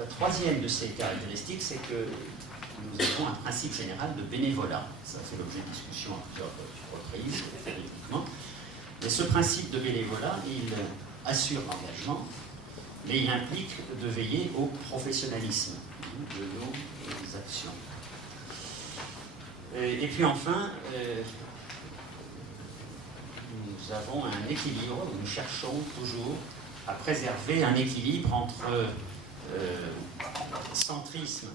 la troisième de ces caractéristiques, c'est que nous avons un principe général de bénévolat. Ça fait l'objet de discussions à plusieurs reprises, théoriquement. Mais ce principe de bénévolat, il assure l'engagement, mais il implique de veiller au professionnalisme de nos actions. Et puis enfin, nous avons un équilibre, nous cherchons toujours à préserver un équilibre entre centrisme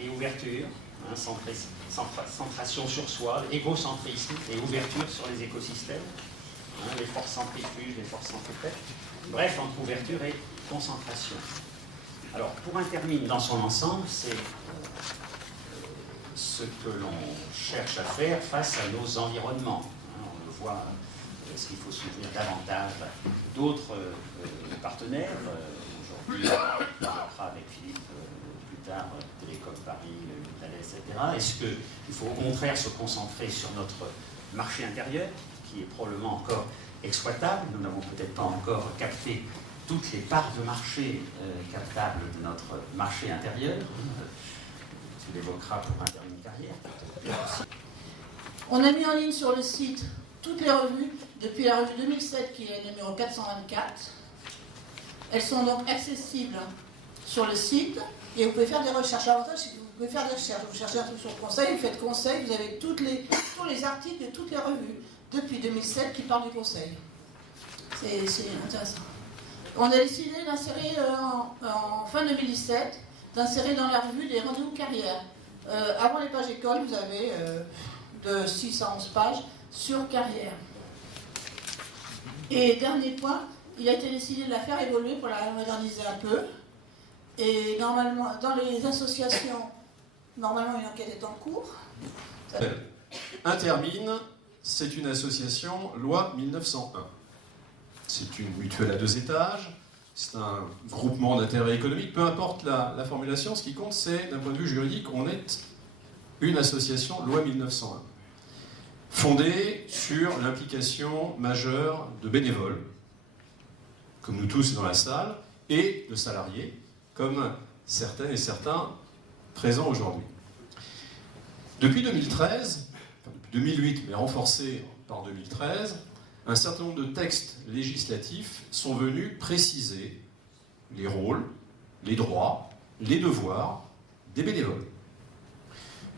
et ouverture, hein, centration sur soi, égocentrisme et ouverture sur les écosystèmes, hein, les forces centrifuges, les forces centripètes, bref, entre ouverture et concentration. Alors, pour un termine dans son ensemble, c'est ce que l'on cherche à faire face à nos environnements. Hein, on le voit, est-ce qu'il faut s'ouvrir davantage à d'autres partenaires aujourd'hui, on parlera avec Philippe plus tard, Télécom Paris, Thales, etc. Est-ce qu'il faut au contraire se concentrer sur notre marché intérieur, qui est probablement encore exploitable? Nous n'avons peut-être pas encore capté toutes les parts de marché captables de notre marché intérieur. Tu l'évoqueras pour un terme de carrière. On a mis en ligne sur le site toutes les revues, depuis la revue 2007 qui est le numéro 424. Elles sont donc accessibles sur le site et vous pouvez faire des recherches. L'avantage, c'est que vous pouvez faire des recherches. Vous cherchez un truc sur le conseil, vous faites conseil, vous avez tous les articles de toutes les revues depuis 2007 qui parlent du conseil. C'est intéressant. On a décidé d'insérer en fin 2017, d'insérer dans la revue des rendez-vous carrière. Avant les pages écoles, vous avez de 6 à 11 pages sur carrière. Et dernier point, il a été décidé de la faire évoluer pour la moderniser un peu. Et normalement, dans les associations, normalement une enquête est en cours. Intermine, c'est une association loi 1901. C'est une mutuelle à 2 étages, c'est un groupement d'intérêt économique, peu importe la formulation, ce qui compte c'est, d'un point de vue juridique, on est une association loi 1901, fondée sur l'implication majeure de bénévoles, comme nous tous dans la salle, et de salariés, comme certaines et certains présents aujourd'hui. Depuis 2013, enfin depuis 2008, mais renforcé par 2013, un certain nombre de textes législatifs sont venus préciser les rôles, les droits, les devoirs des bénévoles.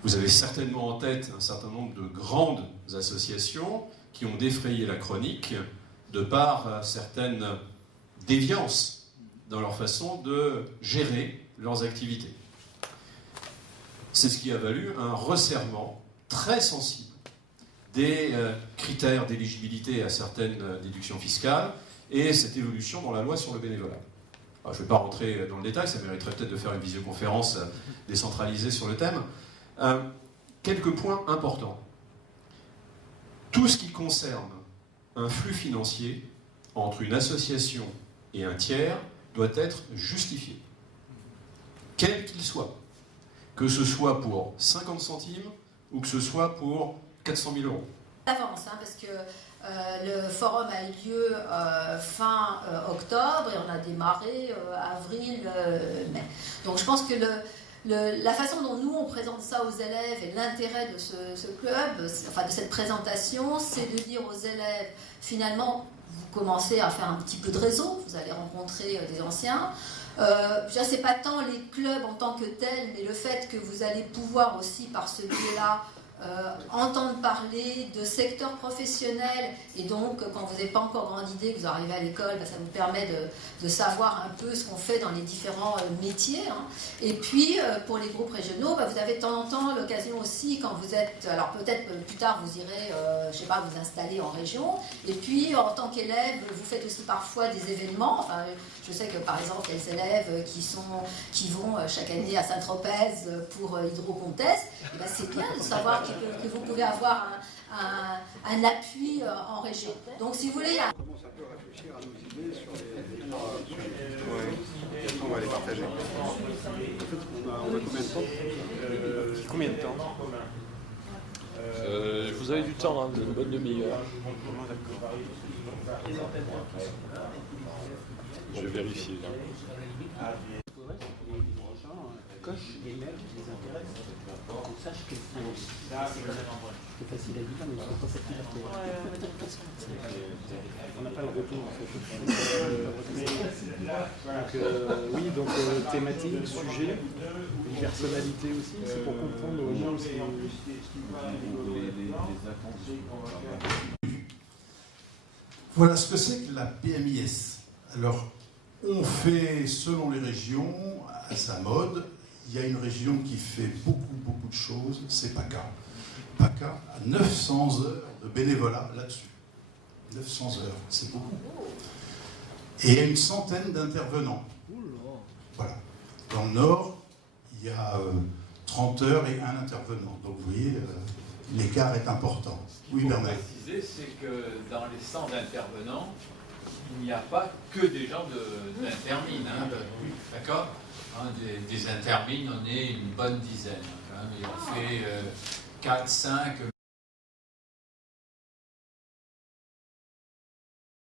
Vous avez certainement en tête un certain nombre de grandes associations qui ont défrayé la chronique de par certaines déviances dans leur façon de gérer leurs activités. C'est ce qui a valu un resserrement très sensible des critères d'éligibilité à certaines déductions fiscales et cette évolution dans la loi sur le bénévolat. Alors, je ne vais pas rentrer dans le détail, ça mériterait peut-être de faire une visioconférence décentralisée sur le thème. Quelques points importants. Tout ce qui concerne un flux financier entre une association et un tiers doit être justifié, quel qu'il soit, que ce soit pour 50 centimes ou que ce soit pour 400 000 euros. Avance, hein, parce que le forum a eu lieu fin octobre et on a démarré avril, mai. Donc je pense que la façon dont nous on présente ça aux élèves et l'intérêt de ce club, enfin de cette présentation, c'est de dire aux élèves, finalement, vous commencez à faire un petit peu de réseau, vous allez rencontrer des anciens. C'est pas tant les clubs en tant que tels, mais le fait que vous allez pouvoir aussi, par ce biais-là, entendre parler de secteurs professionnels et donc quand vous n'avez pas encore grande idée, que vous arrivez à l'école, ça vous permet de savoir un peu ce qu'on fait dans les différents métiers, hein. Et puis pour les groupes régionaux, vous avez de temps en temps l'occasion aussi quand vous êtes, alors peut-être plus tard vous irez, je sais pas, vous installer en région, et puis en tant qu'élève vous faites aussi parfois des événements, enfin je sais que par exemple il y a des élèves qui vont chaque année à Saint-Tropez pour Hydro-Contest, c'est bien de savoir que vous pouvez avoir un appui en région. Donc si vous voulez... On commence un peu à réfléchir à nos idées sur les on va les partager. En fait, on a combien de temps? Vous avez du temps, hein, une bonne demi-heure. Je vais vérifier. Là. coche les mails qui les intéressent. Donc sache que c'est facile à dire, mais il faut pas s'appliquer. On n'a pas le retour en fait. Oui, donc thématique, sujet, une personnalité aussi, c'est pour comprendre au moins aussi. Voilà ce que c'est que la PMIS. Alors, on fait, selon les régions, à sa mode. Il y a une région qui fait beaucoup de choses, c'est PACA. PACA a 900 heures de bénévolat là-dessus. 900 heures, c'est beaucoup. Et il y a une centaine d'intervenants. Voilà. Dans le Nord, il y a 30 heures et un intervenant. Donc vous voyez, l'écart est important. Oui, Bernard. Ce qu'il faut préciser, c'est que dans les 100 intervenants, il n'y a pas que des gens d'intermines. Hein, d'accord, hein, des intermines, on est une bonne dizaine. Hein, et on fait 4, 5